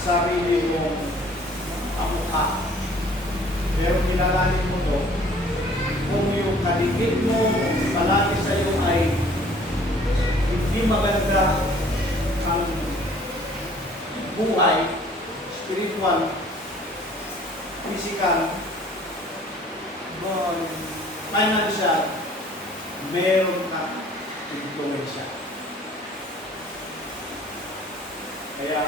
sarili mong kamukha. Pero kilalanin mo to, kung yung kaligid mo palagi sa iyo ay hindi maganda ang buhay, spiritual, physical, financial, meron ka influensya. Kaya,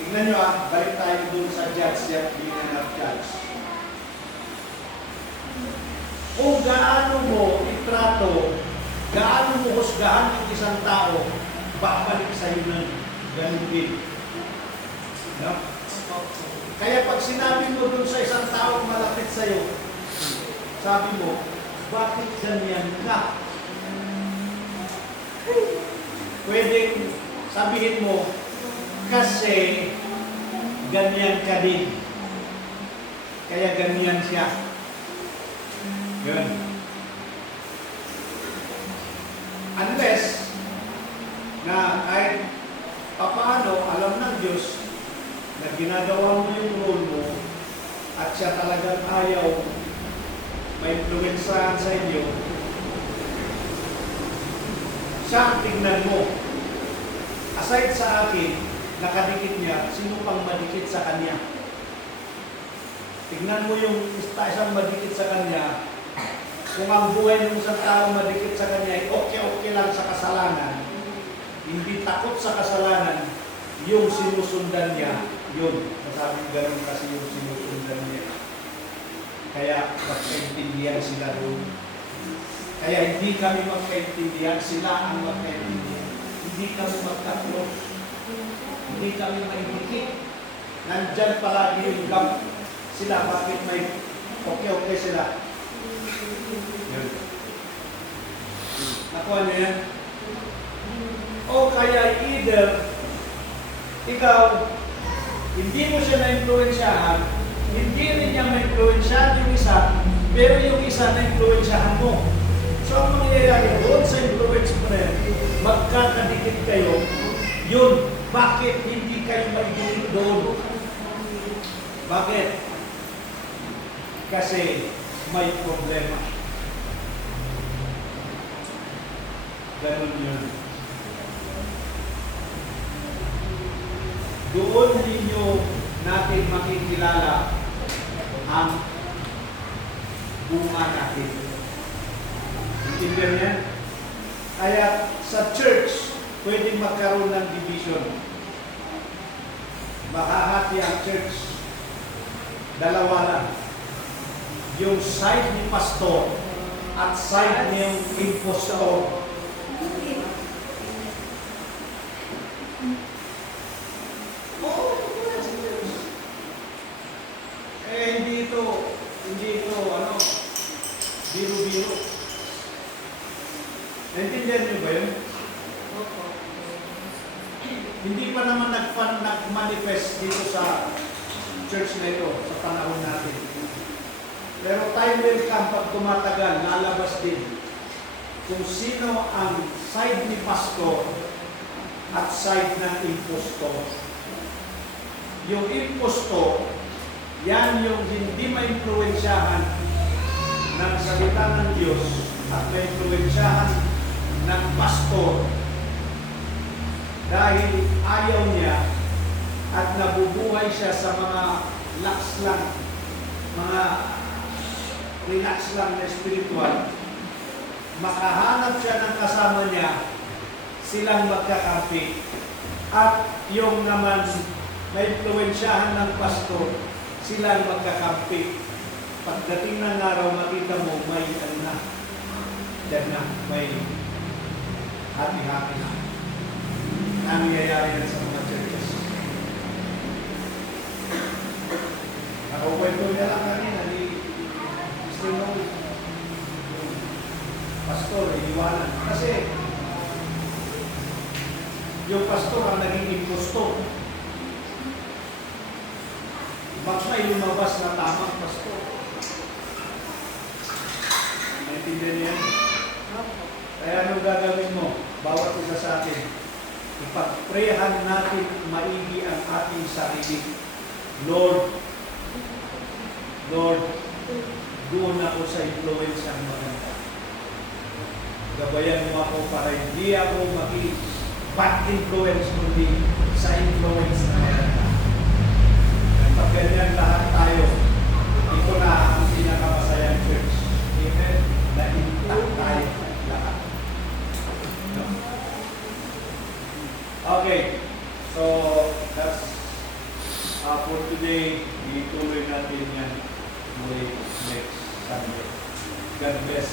tingnan nyo balik tayo dun sa judge yet being enough judge. Kung gaano mo itrato, gaano mo husgahan yung isang tao, babalik sa iyo ng ganun din. No? Kaya pag sinabi mo dun sa isang tao malapit sa iyo, sabi mo, bakit ganyan ka? Pwedeng sabihin mo, kasi ganyan ka din. Kaya ganyan siya. Yun. Unless na kahit papaano alam ng Diyos na ginagawa mo yung role mo at siya talagang ayaw may influensyahan sa inyo, siya ang tignan mo. Aside sa akin, nakadikit niya, sino pang madikit sa kanya? Tignan mo yung isang madikit sa kanya, kung ang buhay ng isang tao madikit sa kanya ay okay lang sa kasalanan, hindi takot sa kasalanan, yung sinusundan niya, yun. Masabing ganun kasi yung sinusundan niya. Kaya magkaintindihan sila doon. Kaya hindi kami magkaintindihan, sila ang magkaintindihan. Hindi kami magka-close. Hindi kami maibigit. Nandyan palagi yung gap. Sila, bakit may okay sila? Yun. Nakuha niyo yan? O kaya either, ikaw, hindi mo siya na-influensyahan, hindi rin niya ma-influensyahan yung isa, pero yung isa na-influensyahan mo. So, ang mangyayari doon sa influence mo na yan, magkakadikit kayo, yun, bakit hindi kayo maibigit doon? Bakit? Kasi may problema. Ganun yun. Doon ninyo natin makikilala ang bunga natin. Intindihan niya? Kaya sa church, pwedeng magkaroon ng division. Makahati ang church. Dalawa lang. Yung side ni pastor at side ni impostor. Hindi ito, biro-biro. Naintindihan niyo ba yun? Hindi pa naman nag-manifest dito sa church na ito, sa panahon natin. Pero time will come, pag tumatagal, lalabas din kung sino ang side ni pastor at side ng impostor. Yung impostor, yan yung hindi ma-influensyahan ng salita ng Diyos at ma-influensyahan ng pastor dahil ayaw niya at nabubuhay siya sa mga lax lang, mga relax lang na spiritual. Makahanap siya ng kasama niya, silang magkakampi. At yung naman na-influensyahan ng pastor, silang magkakampi. Pagdating ng araw, makita mo, may diyan na, may happy-happy na. Nangyayari na sa mga churches. Nakakwento niya lang kanina ni Mr. pastor, iiwanan. Kasi yung pastor ang naging impostor. Bakit may lumabas na tamang pastor? Naintindihan niya? Kaya anong gagawin mo? Bawat isa sa atin. ipagprehan natin maigi ang ating sarili. Lord, doon ako sa influence ang maganda. Gabayan mo ako para hindi ako maging bad influence, kundi sa influence na maganda. At pag ganyan lahat tayo, ito na ang pinakamasayang church. Amen? Na intact tayo lahat. No? Okay. So, that's for today. Ituloy natin yan muli next Sunday. God bless.